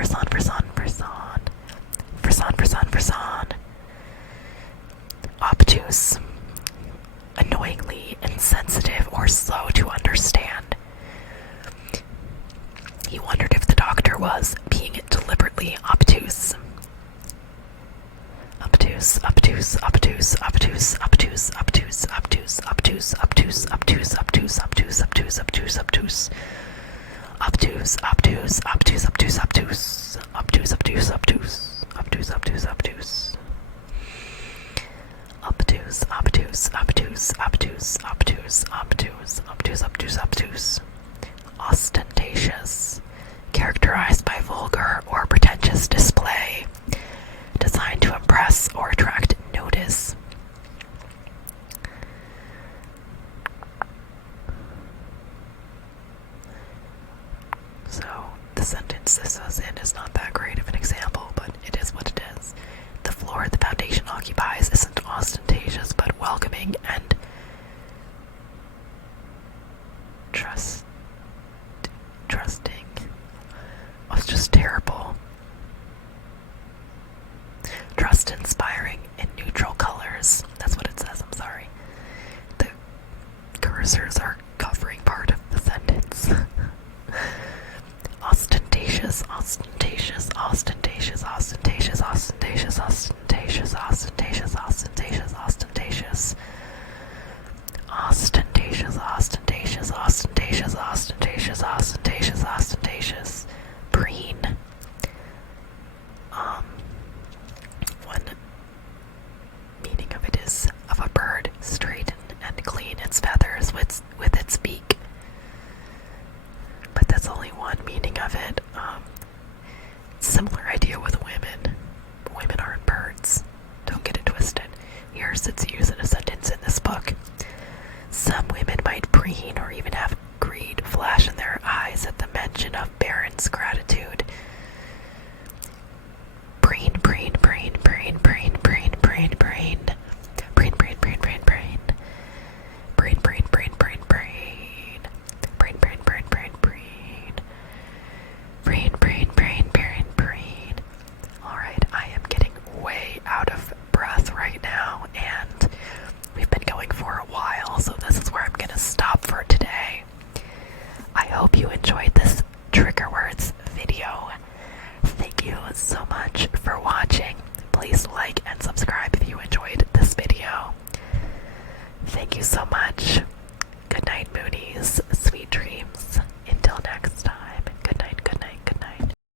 frisson, frisson, frisson, frisson, frisson, frisson. Obtuse, annoyingly insensitive or slow to understand. He wondered if the doctor was being deliberately obtuse. Obtuse, obtuse, obtuse, obtuse, obtuse, obtuse, obtuse, obtuse, obtuse, obtuse, obtuse, obtuse, obtuse, obtuse, obtuse. Obtuse, obtuse, obtuse, obtuse, obtuse, obtuse, obtuse, obtuse, obtuse, obtuse, obtuse. Obtuse, obtuse, obtuse, obtuse, obtuse, obtuse, obtuse, obtuse, obtuse. Ostentatious, characterized by vulgar or pretentious display, designed to impress or attract notice. So, the sentence this was in is not that great of an example, but it is what it is. The floor the foundation occupies isn't ostentatious, but welcoming and trusting. Oh, it's just terrible. Trust inspiring in neutral colors. That's what it says, I'm sorry. The cursors are covering part of the sentence. Ostentatious, ostentatious, ostentatious, ostentatious, ostentatious, ostentatious, ostentatious, ostentatious, ostentatious. Ostentatious, ostentatious, ostentatious, ostentatious, ostentatious, ostentatious. Preen. One meaning of it is of a bird straighten and clean its feathers with its beak. But that's only one meaning of it. Similar idea with women. Women aren't birds. Don't get it twisted. Here's its use in a sentence in this book. Some women might preen or even have greed flash in their eyes at the mention of Baron's gratitude. Preen, preen, preen, preen, preen, preen, preen, preen. Preen, preen, preen, preen, preen. Preen, preen, preen, preen, preen. Preen, preen, preen, preen, preen. Preen, preen, preen, preen, preen. Alright, I am getting way out of breath right now, and we've been going for a while, so this is where I'm gonna stop for today. I hope you enjoyed this trigger words video. Thank you so much for watching. Please